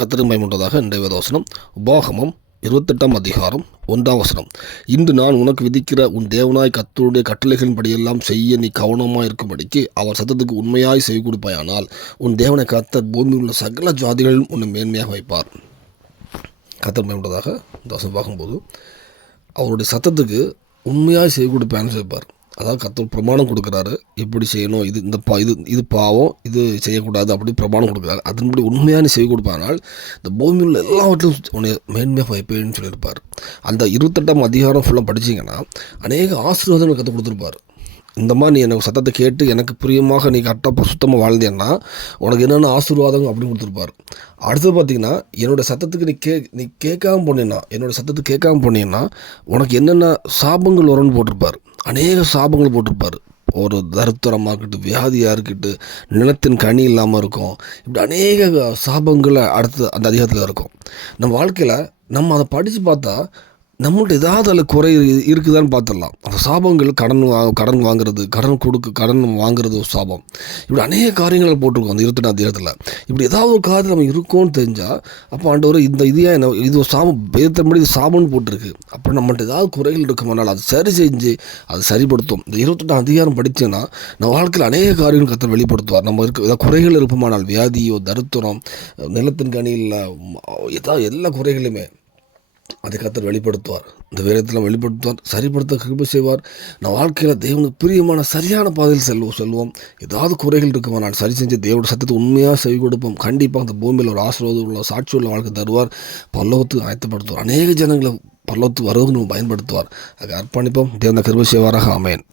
கர்த்தருக்கு மகிமையுண்டாதாக. இன்றைய வேதவசனம் உபாகமம் 28 அதிகாரம் 1 இன்று நான் உனக்கு விதிக்கிற உன் தேவனாய் கர்த்தருடைய கட்டளைகளின்படியெல்லாம் செய்ய நீ கவனமாக இருக்கும்படிக்கு அவர் சத்தத்துக்கு உண்மையாய் செவி கொடுப்பாயானால் உன் தேவனை கர்த்தர் பூமியில் உள்ள சகல ஜாதிகளிலும் உன்னை மேன்மையாக வைப்பார். கர்த்தர் மகிமையுண்டாதாக. இந்த வசனம் பார்க்கும்போது அவருடைய சத்தத்துக்கு உண்மையாக செவி கொடுப்பான்னு சொல்லிப்பார். அதாவது கர்த்தர் பிரமாணம் கொடுக்குறாரு, இப்படி செய்யணும், இது பாவம், இது செய்யக்கூடாது, அப்படி பிரமாணம் கொடுக்குறாரு. அதன்படி உண்மையான செய்ய கொடுப்பானால் இந்த பூமியில் உள்ள எல்லாவற்றிலும் உன்னை மேன்மையாக வைப்பேன்னு சொல்லியிருப்பார். அந்த 28 அதிகாரம் ஃபுல்லாக படிச்சிங்கன்னா அநேக ஆசீர்வாதங்கள் கற்றுக் கொடுத்துருப்பார். இந்த மாதிரி நீ எனக்கு சத்தத்தை கேட்டு எனக்கு பிரியமாக நீ கரெக்டாக சுத்தமாக வாழ்ந்தேன்னா உனக்கு என்னென்ன ஆசீர்வாதம் அப்படின்னு கொடுத்துருப்பார். அடுத்தது பார்த்திங்கன்னா என்னோடய சத்தத்துக்கு நீ கேட்காம போனீங்கன்னா, என்னோடய சத்தத்துக்கு கேட்காம போனீங்கன்னா உனக்கு என்னென்ன சாபங்கள் வரும்னு போட்டிருப்பார். அநேக சாபங்கள் போட்டிருப்பார். ஒரு தரித்திரமாக இருக்கட்டும், வியாதியாக இருக்கட்டும், நிலத்தின் கனி இல்லாமல் இருக்கும், இப்படி அநேக சாபங்கள் அடுத்த அந்த அதிகாரத்தில் இருக்கும். நம்ம வாழ்க்கையில் நம்ம அதை படித்து பார்த்தா நம்மள்ட்ட ஏதாவது அதில் குறை இருக்குதான்னு பார்த்துடலாம். அந்த சாபங்கள் கடன் வாங்குறது, கடன் வாங்குறது ஒரு சாபம், இப்படி அநேக காரியங்களை போட்டிருக்கோம் அந்த 28 அதிகாரத்தில். இப்படி ஏதாவது ஒரு காரியம் நம்ம இருக்கோன்னு தெரிஞ்சால் அப்போ ஆண்டவர் இது ஒரு சாபம், பேத்தபடி இது சாபம்னு போட்டிருக்கு. அப்புறம் நம்மள்ட்ட ஏதாவது குறைகள் இருக்குமானால் அதை சரி செஞ்சு அதை சரிப்படுத்தும். இந்த 28 அதிகாரம் படித்தேன்னா நம்ம வாழ்க்கையில் அநேக காரியங்கள் கர்த்தர் வெளிப்படுத்துவார். நம்ம ஏதாவது குறைகள் இருப்போமானால், வியாதியோ, தரித்திரம், நிலத்தின் கனியில் ஏதாவது எல்லா குறைகளுமே அதை கர்த்தர் வெளிப்படுத்துவார். இந்த வேதத்தில் வெளிப்படுத்துவார், சரிப்படுத்த கிருபை செய்வார். நான் வாழ்க்கையில் தேவனுக்கு பிரியமான சரியான பாதையில் செல்வோம். ஏதாவது குறைகள் இருக்குமா நான் சரி செஞ்சு தேவனோட சத்தத்தை உண்மையாக செவி கொடுப்போம். கண்டிப்பாக அந்த பூமியில் ஒரு ஆசீர்வாதம் உள்ள சாட்சி உள்ள வாழ்க்கை தருவார். பரலோகத்துக்கு ஆயத்தப்படுத்துவார். அநேக ஜனங்களை பரலோகத்துக்கு வருவதுக்கு நம்ம பயன்படுத்துவார். அதுக்கு அர்ப்பணிப்போம். தேவனை கிருபை செய்வாராக. ஆமென்.